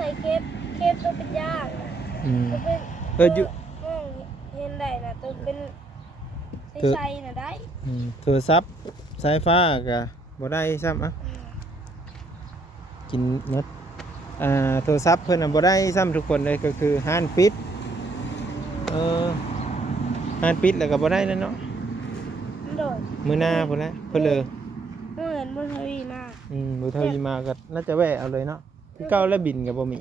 ส่เคปตัวเป็นย่างตัวเป็นอยู่เห็นได้นะตัวเป็นใส่น่ะได้โทรศัพท์สายฟ้าก็บ่ได้ซ้ำอ่ะกินหมดโทรศัพท์เพิ่นน่ะบ่ได้ซ้ำทุกคนเลยก็คือห้านปิดห้านปิดแล้วก็บ่ได้แล้วเนาะโดยมื้อหน้าพุ่นแหละเพิ่นเลยเหมือนบุญทวีมาบุญทวีมาก็น่าจะแวะเอาเลยเนาะคือเก่าแล้วบินก็บ่มี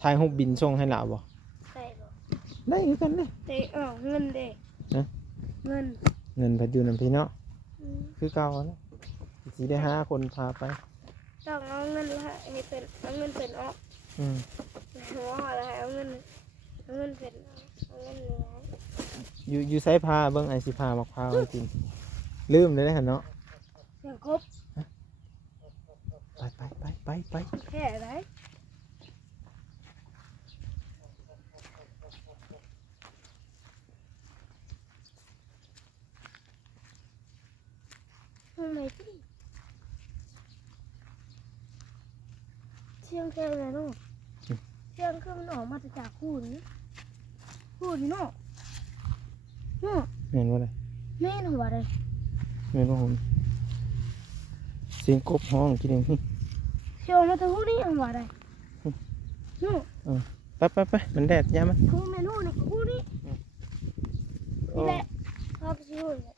ถ่ายรูปบินส่งให้หลาบ่ได้คือกันเลยเงินเด้นะเงินพัดอยู่นำพี่เนาะคือเก่าแล้วสิได้5คนพาไปต้องเอาเงินให้เพิ่นเอาเงินเพิ่นออกหัวอะไรเอาเงินเพิ่นเอาเงินเหลืออยู่ไสพาเบิ่งไอ้สิพามักพาไว้กินลืมเลยนะเนาะเสียงครบไปแค่ไหนทำไมพี่เชียงแค่ไหนลูกเชียงคือมันออกมาจากคู่นี้เนาะแม่นว่าไดแม่นหัวเลยแม่นว่าผมเสียงกบห้องกินเองนี่เชียงมาถึงคู่นี้หัวเลยเนาะไปมันแดดยามันคู่แม่นู่นนี่คู่นี้นี่แหละชอบชิวเลย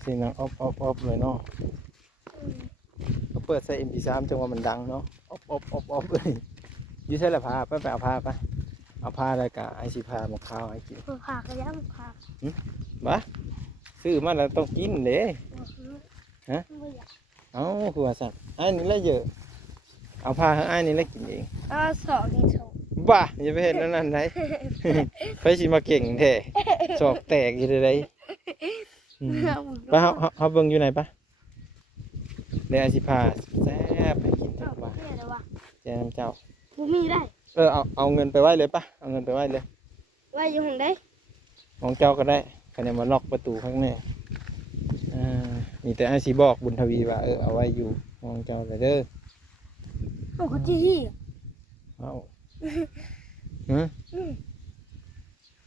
เสียงดังออฟเลยเนาะเขาเปิดใส่ MP3 จังว่ามันดังเนาะออฟเลยอยู่ใช่ละพาไปเอาพาไปเอาพาอะไรกะไอซีพาหมกข้าวให้กินผักกระยำผักบ้าซื้อมาแล้วต้องกินเลยฮะเอาคือว่าสั่งไอ้นี่ละเยอะเอาพาให้ไอ้นี่ละกินเองสองนี่ถูกบ้าอย่าไปเห็นนั่นไหนไปสิมาเก่งแท้สอบแตกอยู่เลยไปเขาเบิ่งอยู่ไหนปะเดี๋ยวไอซีพาแซ่บไปกินจังหวะแจ้งเจ้าบุมีได้เอาเงินไปไว้เลยปะเอาเงินไปไว้เลยไว้อยู่ห้องได้ของเจ้าก็ได้คะแนนมาล็อกประตูข้างในมีแต่ไอซีบอกบุญทวีว่าเอาไว้อยู่ของเจ้าเลยเด้อโอ้เขาจี้เอา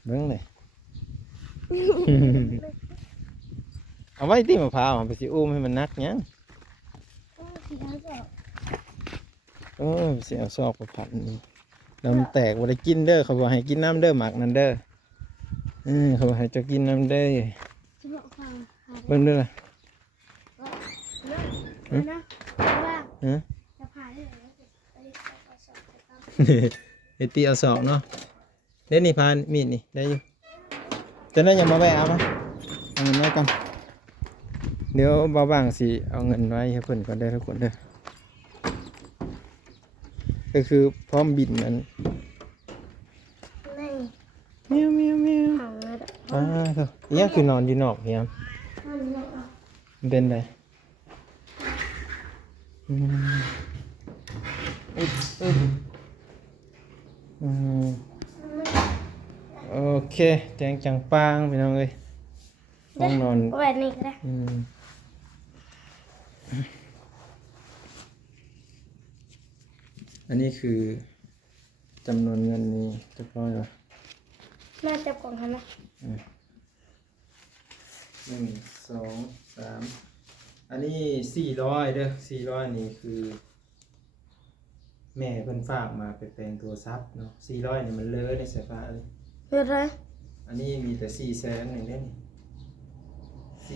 เบิ่งเลยเอาไว้ที่มะพร้าวไปสิอุ้มให้มันนักยังเสียซอกไปผัดน้ำแตกวันได้กินเด้อเขาบอกให้กินน้ำเด้อหมักนั่นเด้อเขาบอกให้จะกินน้ำเด้อเบิ่งเด้อล่ะไอตีเอาศอกเนาะเล่นนี่พานมีดนี่ได้อยู่จะได้ยังมาแวะเอาไหมเอาเงินไว้กันเดี๋ยวเบาบางสิเอาเงินไว้ให้เพื่อนก่อนได้ทุกคนเด้อก็คือพร้อมบินนั้นเมียวเถอะเนี่ยคือนอนอยู่นอกเฮียมันเป็นไรโอเคแจงจังปางพี่น้องเลยห้องนอนแบบนี้ก็ได้อันนี้คือจำนวนเงินนี้จะพอหรอน่าจะกล่องค่ะนะ1 2 3อันนี้400เด้อ400นี่คือแม่เพิ่นฝากมาไปแปลงตัวซับเนาะ400นี่มันเลอะในสายฟ้าเลยเลอะเลยอันนี้มีแต่400,000อย่างนี้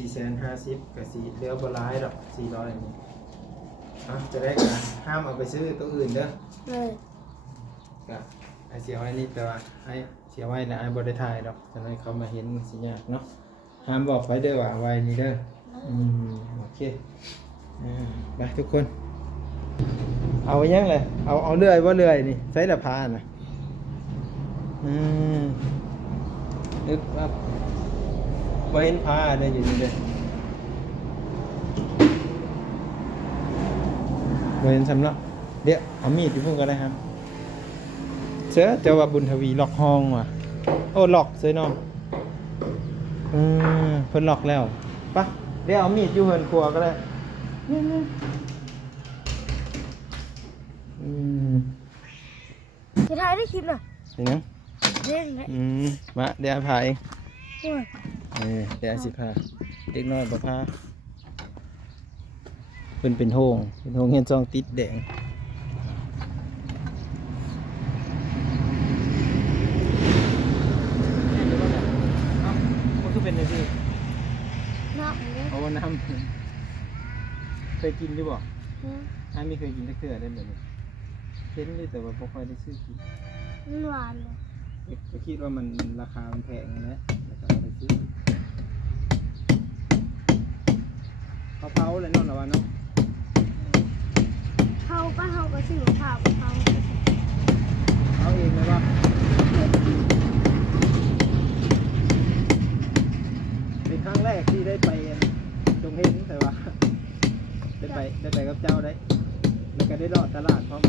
450,000กับ4เหลือบ่หลายดอก400นี่จะได้กันห้ามเอาไปซื้อตัวอื่นเด้อก็ไอเสียไว้นี่แต่ว่าไอเสียไว้นะไอบริถ่ายดอกฉะนั้นเขามาเห็นสิยากเนาะห้ามบอกไปเด้อว่าไว้นี่เด้อโอเคไปทุกคนเอายังเลยเอาเลื่อยว่าเลื่อยนี่ใช้ละพานะนึกว่าไว้เห็นพาได้อยู่นี่เด้อเห็นสำเนาะเดี๋ยวเอามีดอยู่พุ่งก็ได้ครับเสือเจ้าว่าบุญทวีล็อกห้องว่ะโอ้ล็อกเสือน้องเพิ่นล็อกแล้วปะเดี๋ยวเอามีดอยู่เฮินครัวก็ได้ จะถ่ายได้คลิปน่ะ เป็นยัง เล่นไหม มาเดี๋ยวพาเอง โอ้ย เดี๋ยวสิพาเด็กน้อยบ่พาเป็นโฮงเงินซองติดแดงมันคือเป็นอะไรพี่ น้ำเนี่ย เอาน้ำเคยกินหรือเปล่าไม่เคยกินสักเทื่อได้แบบนี้เห็นเลยแต่ว่าบ่ค่อยได้ซื้อกิน มันหวานเลย ก็คิดว่ามันราคามันแพงนะแล้วก็เอาไปซื้อเผาๆเลยเนาะละวันเนาะ เขาก็ซื้อข้าวเขา เอาเองเลยป่ะเป็นครั้งแรกที่ได้ไปจงเห็นแต่ว่าได้ไปกับเจ้าได้แล้วก็ได้รอดตลาดพร้อม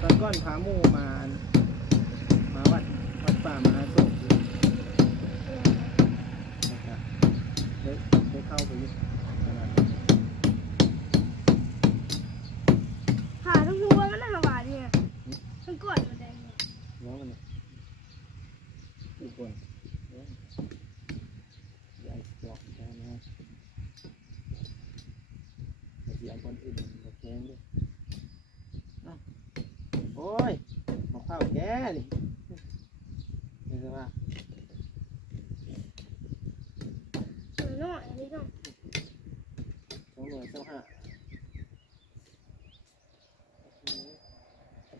ตอนก้อนพาหมู่มาวัดป่ามหาโศกอยู่นะครับได้เข้าไปอยู่ตลาด หาทั้งหัวมันน่าหวานเนี่ยทั้งก้อนมันได้เนี่ย น้องมันเนี่ยทุกคนใหญ่กว่าแค่นี้เสียงคนอื่นมาแข่งด้วยโอ้ยมะพร้าวแก่นี่เห็นไหม น้อยอันนี้ต้อง 2 หน่วย25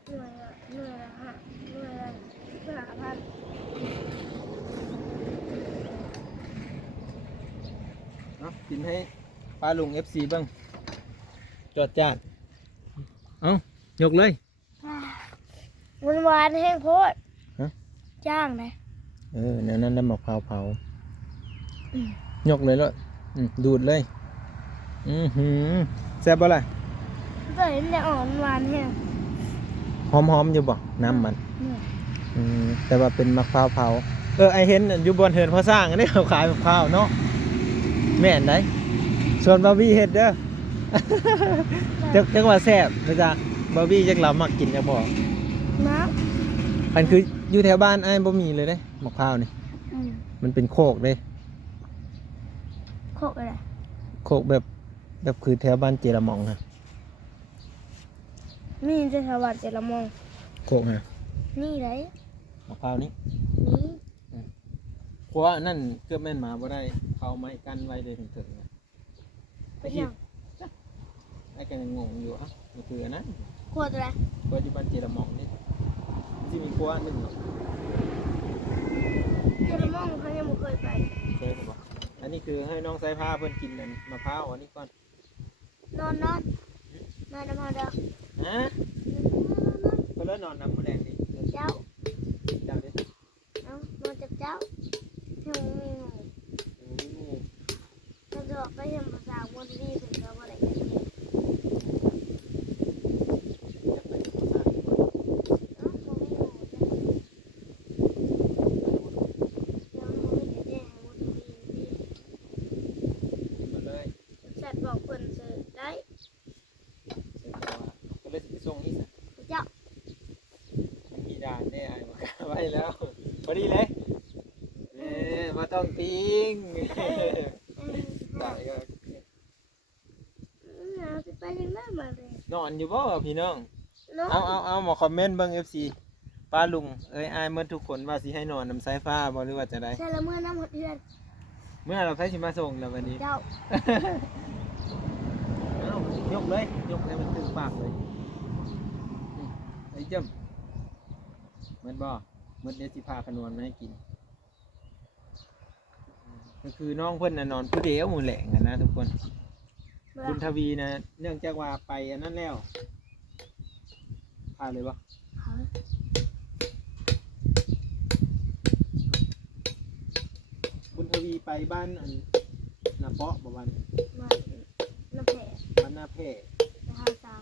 หน่วยละฮะหน่วยละ5,000 เนาะกินให้ปลาลุง FC บ้างจอดจ้าดเอ้ายกเลย มันหวานแห้งโพด ฮะ จ้างนะ แนวนั้นน้ำมะพร้าวเผา ยกเลยแล้วดูดเลยแซ่บบ่ล่ะ ก็เห็นแต่อ่อนหวานแห้ง หอมๆอยู่บ่น้ำมัน เนี่ย แต่ว่าเป็นมะพร้าวเผาไอเห็นอยู่บนเหินพอสร้างอันนี้เขาขายมะพร้าวเนาะแม่นได้ส่วนบาร์บี้เฮ็ดเด้อ จังว่าแซ่บนะจ๊ะบาร์บี้จักเรามักกินจังบ่ น้ อันคืออยู่แถวบ้านไอ้บ่มีเลยเด้มะพร้าวนี่ ำ มันเป็นโคกเด้ โคกอะไร โคกแบบคือแถวบ้านเจรมองฮะ มีจะสวัสดิ์เจรมอง โคกฮะ นี่ไร มะพร้าวนี่ นี่ เพราะว่านั่นเกือบแม่นมาบ่ได้เขาไม้กั้นไว้เลยถึงๆนะ เป็นยัง ไอ้แกงงอยู่อ่ะมันคืออันนั้น ขวดอะไร ปัจจุบันเจรมองนี่ที่มีกัวหนึ่งหรอก เจรมองเขายังไม่เคยไป เคยบอกอันนี้คือให้น้องสายผ้าเพิ่นกินนั่นมะพร้าวอันนี้ก่อน นอนน้ำพอเด้อ ฮะเพิ่นเลิกนอนน้ำมื้อแดงนี่ เจ้า เจ้าเด้อ เอานอนจับเจ้าเฮ้ยมีหมู มีหมู่ เราจะบอกไปเห็นภาษาวันดีถึงเราอะไรกันเนี่ย อยากไปภาษาอังกฤษ เอ้าเขาไม่หมูยังไม่ได้แจ้งให้วันดี มาเลย แซดบอกเพิ่นซื้อได้ เสร็จแล้วก็เลยสิไปส่งนี่ซะ เจ้า มันมีด่านแน่ไอ้บ่กล้าไว้แล้วพอดีเลยบ่ต้องติ้งได้ก็ เราจะไปยังไงมาเลย นอนอยู่บ่พี่น้อง เนาะ เอามาคอมเมนต์เบิ่ง FC ป้าลุงอ้ายเมื่อทุกคนว่าสิให้นอนน้ำสายฟ้าบ่หรือว่าจะได้ ใช่ละเมื่อน้ำหมดเดือน เมื่อเราใช้สิมาส่งแล้ววันนี้ เจ้า เอายกเลยยกให้มันถึงปากเลยไอ้เจ้ามันบ่มันเดี๋ยวสิพาขนวนมาให้กินก็คือน้องเพิ่นน่ะนอนผู้เดียวหมู่แหลงอะนะทุกคนคุณทวีนะเนื่องจากว่าไปอันนั้นแล้วพาเลยบ่คุณทวีไปบ้านอันนาเปาะบ่วัน มาน้ำแผล บ้านนาแพร่ นะฮะสาว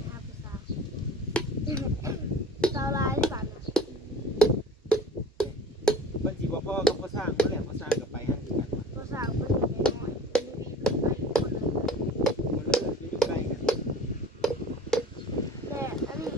นะฮะผู้สาวสาวลายหรือเปล่านะ เพิ่นสิบ่พ่อกับพ่อสร้างเมื่อแหละพ่อสร้างก็ไปหั่นคือกันว่า ผู้สาวคนอยู่ในหน่อยมีไปคนเลย มันเลยอยู่ใกล้กัน แต่อันนี้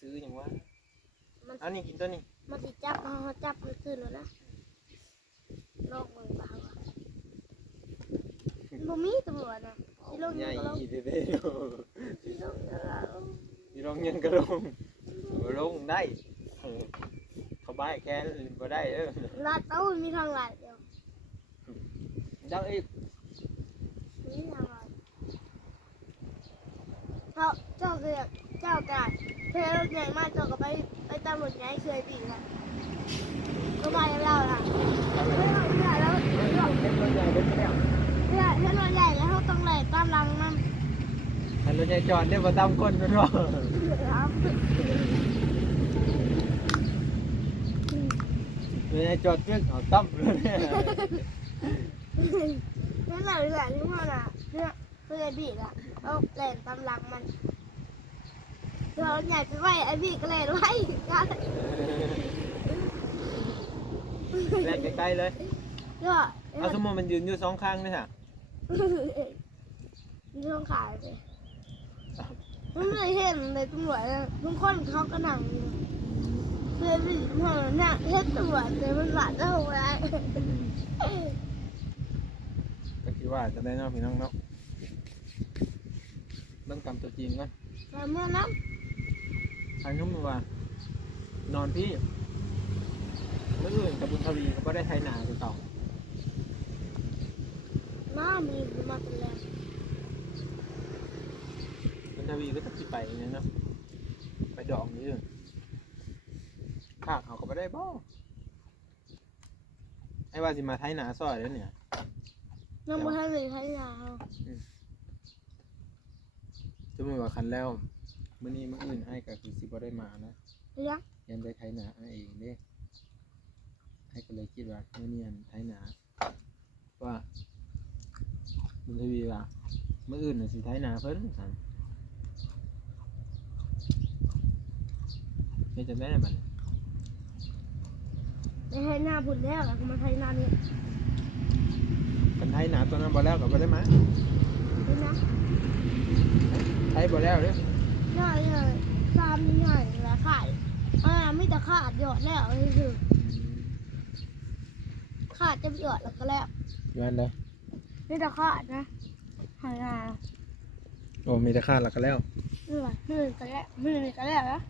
ซื้ออย่างว่า มัน อันนี้กินตัวนี้ มันสิจับเขาจับมันขึ้นแล้วนะโลกมือเปล่าอ่ะบ่มีตำรวจนะที่ลง ให ยั ญ่ งก็ลง อีเด้อ ที่ลงยังก็ลง ที่ลงยังก็ลงลงได้เขาบ้าแค่บ่ได้เด้อ ลาดเต้ามีทางลาดเดียว เจ้าอีก มีทางลาดเจ้าเกิดเจ้ากาดเธอรถใหญ่มากเจ้าก็ไปตามรถใหญ่เคยปีกค่ะก็มาแล้วค่ะไม่ต้องเพื่อแล้ว เป็นรถใหญ่เป็นแล้ว เพื่อรถใหญ่แล้วเขาต้องเลยตามหลังมัน ถ้ารถใหญ่จอดได้บ่ตามคนเป็นบ่รถใหญ่จอดเรื่องเอาตั้มเลยเนี่ย นั่นแหละที่พ่อน่ะเนี่ยเพื่อบีกอ่ะเอาแหลนตามหลังมันเราใหญ่ไปไหวไอ้บีก็แหลนไหว แล่นใกล้ๆเลย ก็ เอาสมมุติมันยืนอยู่สองข้างนี่ค่ะ นี่ต้องขายไปมันไม่เห็นเลยตำรวจทุกคนเขาก็นั่งอยู่เพื่อบีพ่อเนี่ยเห็นตำรวจแต่มันหลาดเท่าไหร่ ก็คิดว่าจะได้เนาะพี่น้องเนาะเบิ่งกำตัวจริงก่อน แต่เมื่อนั้น อันนู้นว่านอนพี่เมื่ออื่นกับบุญทวีเขาก็ได้ไทยนาคือเก่า น้ามีมาเป็นแรง บุญทวีก็จะไปเนี่ยเนาะไปดอกนี่เลยข้างเขาก็ไม่ได้บ่ไอ้ว่าสิมาไทยนาซอยแล้วเนี่ย น้ำมันให้เลยใช้ยาเขา จะมือว่าคันแล้วมื้อนี้มื้ออื่นไอ้ก็คือสิบ่ได้มานะ ยัก ยันได้ไทยนาไอ้เองเด้ไอ้ก็เลยคิดว่ามื้อนี้อันไทยนาว่าบุญทวีว่ามื้ออื่นน่ะสิไทยนาเพิ่นซั่นเฮ็ดจังได๋ล่ะบัดนี้ ไม่ให้หน้าพุ่นแล้วแล้วก็มาใช้หน้านี้ กันไทยนาตัวนั้นบ่แล้วก็บ่ได้มา นี่นะ ไทยบ่แล้วเด้อ หน่อยเลยตามหน่อยแล้วขายไม่แต่ขาดหยอดแล้วนี่คือขาดจะหยอดแล้วก็แล้ว อยู่อันใด ไม่แต่ขาดนะหายา โอ้มีแต่ค่าแล้วก็แล้ว เหนื่อยเหนื่อยก็แล้วเหนื่อยก็แล้วนะ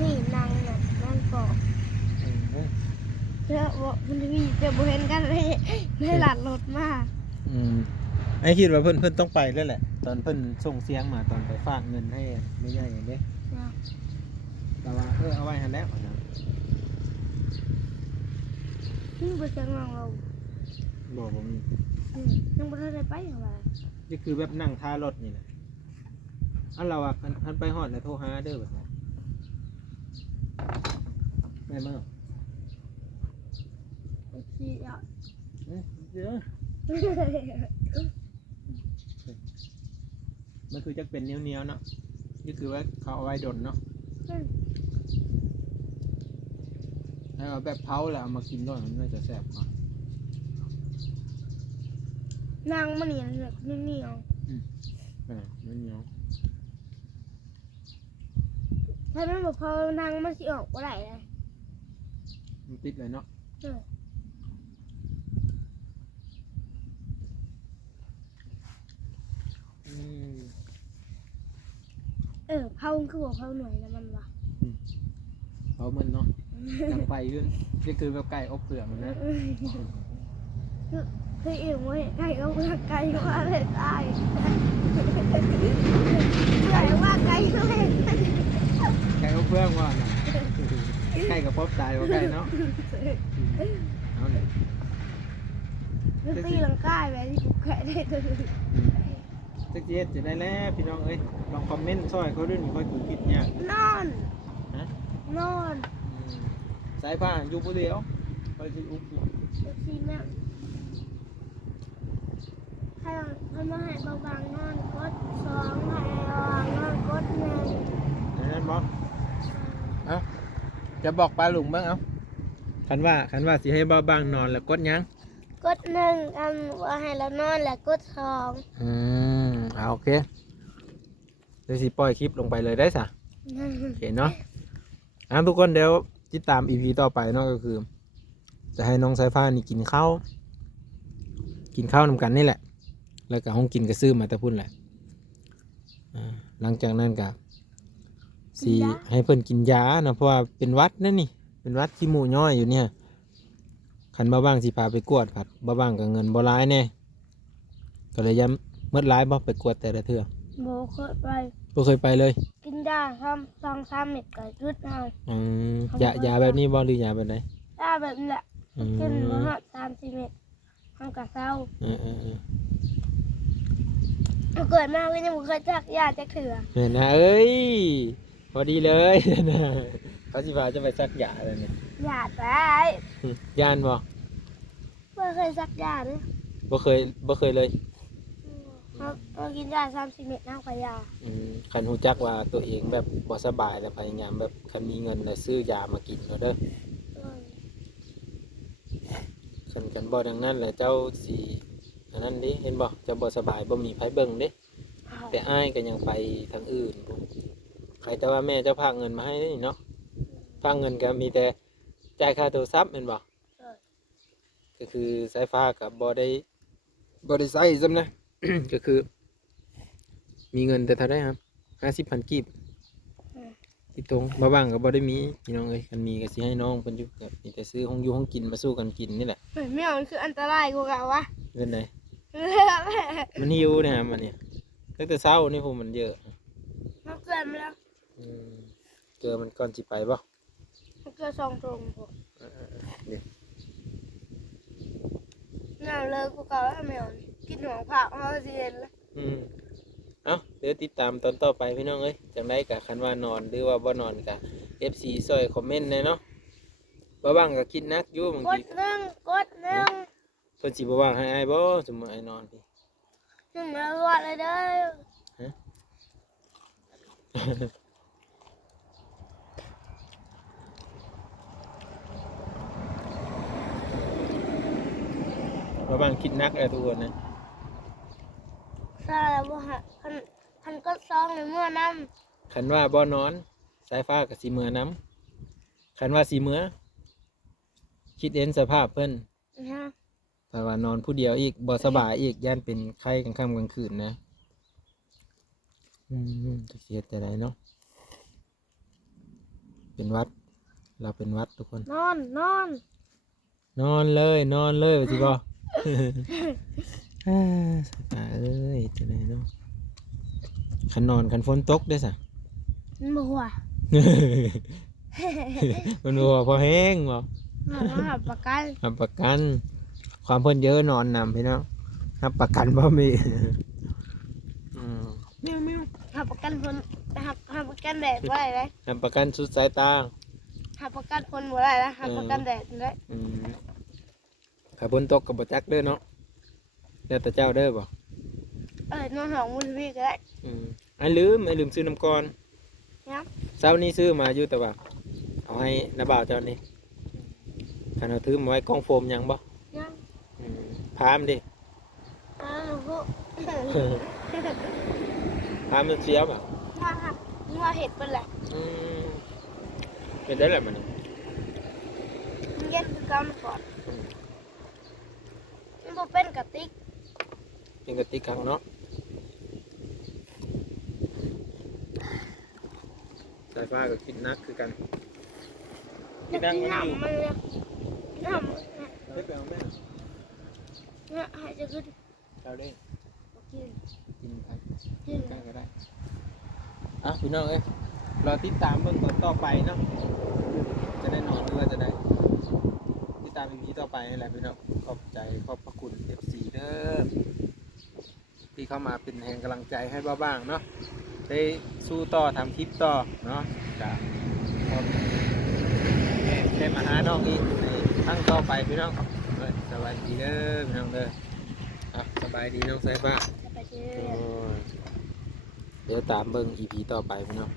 นี่นางน่ะนางกอกเจ้าบอกมันจะมีเจ้าบุเห็นกันเลยในหลานรถมาก ไอ้คิดว่าเพิ่นต้องไปแล้วแหละตอนเพิ่นส่งเสียงมาตอนไปฝากเงินให้ไม่ใหญ่อย่างนี้แต่ว่าเอาไว้หันแล้วนะ นี่เป็นเสียงของเรา บอกผม ยังไม่ได้ไปอย่างไร นี่คือแบบนั่งท่ารถนี่แหละอันเราอ่ะคันไปฮอดแล้วโทรหาเด้อแบบนี้แม่เมื่อ ขี่อ่ะ เดี๋ยวมันคือจะเป็นเนี้ยวๆเนาะนี่คือว่าเขาเอาไว้ดนเนาะแล้วเอาแบบเผาแล้วเอามากินด้วยมันน่าจะแซ่บกว่าน างมันเนี่ยนี่นี่เอา ไม่เหนียว ถ้ามันบอกพอนางมันสิออกก็ได้เลย มันติดเลยเนาะเผาคือบอกเผาหน่อยแล้วมันวะ เผามันเนาะดังไฟขึ้นนี่คือแบบไก่อบเปลือกมันนะ คืออิ่มเว้ยไก่ก็ว่าไก่ว่าเลยตายไก่ว่าไก่เลย ไก่อบเปลือกว่านะไก่กับป๊อบตายว่าไก่เนาะเอาหน่อย คือตีลังกายแบบที่กูแค่ได้ตัว สักเจ็ดจะได้แล้วพี่น้องเอ้ยลองคอมเมนต์ช่วยเขาด้วยหนูค่อยกูคิดเนี่ย นอน ฮะ นอน สายผ้าอยู่ผู้เดียวไปที่อุ๊บ ซีแม่ให้มาให้เบาๆนอนกด2ให้นอนกด1 นั่นบอกจะบอกปลาหลุงบ้างเอา คันว่าสิให้บ้างนอนแล้วกดยังกดหนึ่งว่าให้เรานอนแล้วกดสอง โอเคเดี๋ยวสิปล่อยคลิปลงไปเลยได้สะโอเคเนาะทุกคนเดี๋ยวติดตาม EP ต่อไปเนาะก็คือ จะให้น้องสายฟ้านี่กินข้าวนำกันนี่แหละแล้วก็ห้องกินก็ซื้อมาแต่พุ่นแหละหลังจากนั้นก็สิให้เพิ่นกินยานะเพราะว่าเป็นวัดนั่นนี่เป็นวัดขี้หมูย่อยอยู่เนี่ยคันบ้างสิพาไปกวดผัดบ้างกับเงินบ่ร้ายแน่ก็เลยย้ำเมื่อร้ายบ่ไปกวดแต่ละเทื่อบ่เคยไปเลยกินยา2-3 เม็ดก็หยุดเอายาแบบนี้บ่หรือยาแบบไหนยาแบบนี้แหละกินมาฮอด3-4 เม็ดทำกับเศร้าเกิดมาก็ยังบ่เคยจักยาจักเถื่อเห็นนะเอ้ยพอดีเลยนะเขาสิพาจะไปซักยาอะไรเนี่ยยาไปยานบ่เคยซักยาเด้บ่เคยเลยเรากินยา3-4 เม็ดน้ำกับยาคันฮู้จักว่าตัวเองแบบบ่สบายแล้วพยายามแบบคันมีเงินแล้วซื้อยามากินเนาะเด้อกันบ่ดังนั้นแหละเจ้าสิอันนั้นดิเห็นบ่เจ้าบ่สบายบ่มีไผเบิ่งเด้แต่อ้ายก็ยังไปทางอื่นใครแต่ว่าแม่เจ้าพากเงินมาให้นี่เนาะพากเงินก็มีแต่จ่ายค่าโทรศัพท์แม่นบ่ก็คือสายฟ้าก็บ่ได้ใช้ซ้ำนะ ก็คือมีเงินแต่เท่าได้ครับ50,000 กีบที่ตรงบ้างก็บ่ได้มีพี่น้องเอ้ยกันมีก็สิให้น้องเพิ่นอยู่แบบมีแต่ซื้อห้องอยู่ห้องกินมาสู้กันกินนี่แหละไม่เอาคืออันตรายกว่าว่ะเงินไหนมันหิวเนี่ยมันเนี่ยตั้งแต่เช้านี่พวกมันเยอะมันเกินมาแล้วเกลือมันก่อนสิไปบ่มันเกิน2 ถุงพวกนี่น่าเลิกกูเก่าแล้วไม่เอากินหัวผักเฮาสิเห็นแล้วเดี๋ยวติดตามตอนต่อไปพี่น้องเอ้ยจังได๋ก็คันว่านอนหรือว่าบ่นอนก็ FC ซอยคอมเมนต์แน่เนาะบ่ว่างก็คิดนักอยู่บางทีกดหนึ่งเพิ่นสิบ่ว่างให้อ้ายบ่สมมุติอ้ายนอนพี่แล้วว่าเลยเด้อบ่ว่างคิดนักทุกคนนะใช่แล้วบ่ฮะคันก็ซองในเมื่อน้ำคันว่าบ่นอนสายฟ้ากับสีเมือน้ำคันว่าสีเมือคิดเห็นสภาพเพิ่นแต่ว่านอนผู้เดียวอีกบ่สบายอีกย่านเป็นไข้กลางค่ำกลางคืนนะจะเสียแต่ไหนเนาะเป็นวัดเราเป็นวัดทุกคนนอนเลยว่าสิบ่สตาเอ้ยจะไหนเนาะคันนอนคันฝนตกได้สะมันบ่หัวมันหัวพอแห้งบ่หับประกันความเพิ่นเยอะนอนนำพี่น้องรับประกันบ่มีมิ้วหับประกันคนหับประกันแดดบ่ได้เลยหับประกันสุดสายตาหับประกันคนบ่ได้นะหับประกันแดดได้ถ้าฝนตกก็บ่จักเด้อเนาะแล้วแต่เจ้าเด้อบ่นอนห้องมื้อพี่ก็ได้ไอ้ลืมซื้อน้ำก่อนเช้านี้ซื้อมาอยู่แต่ว่าเอาให้น้าบ่าวเจ้านี่คันเอาถือมาไว้กองโฟมยังบ่ยังพามดิพามมันเสียบ่ว่าเห็ดเป็นแหละเป็นได้แหละมันเย็นคือก้าวก่อนมันเป็นกระติกครั้งเนาะสายฟ้าก็คิดนักคือกันคิดนักมันเลยน้ำไม่ไปเอาแม่เนี่ยหายจะขึ้นเราได้กินไปก็ได้พี่น้องเอ้ยรอติดตามเบื้องต้นต่อไปเนาะจะได้นอนหรือว่าจะได้ติดตามอีพีต่อไปนี่แหละพี่น้องขอบใจขอบพระคุณ FC เด้อที่เข้ามาเป็นแรงกำลังใจให้บ้างเนาะได้สู้ต่อทำคลิปต่อเนาะจะได้มาหาน้องอีกในครั้งต่อไปพี่น้องสบายดีเด้อพี่น้องเด้อสบายดีน้องสายฟ้าเดี๋ยวตามเบิ่ง EP ต่อไปพี่น้อง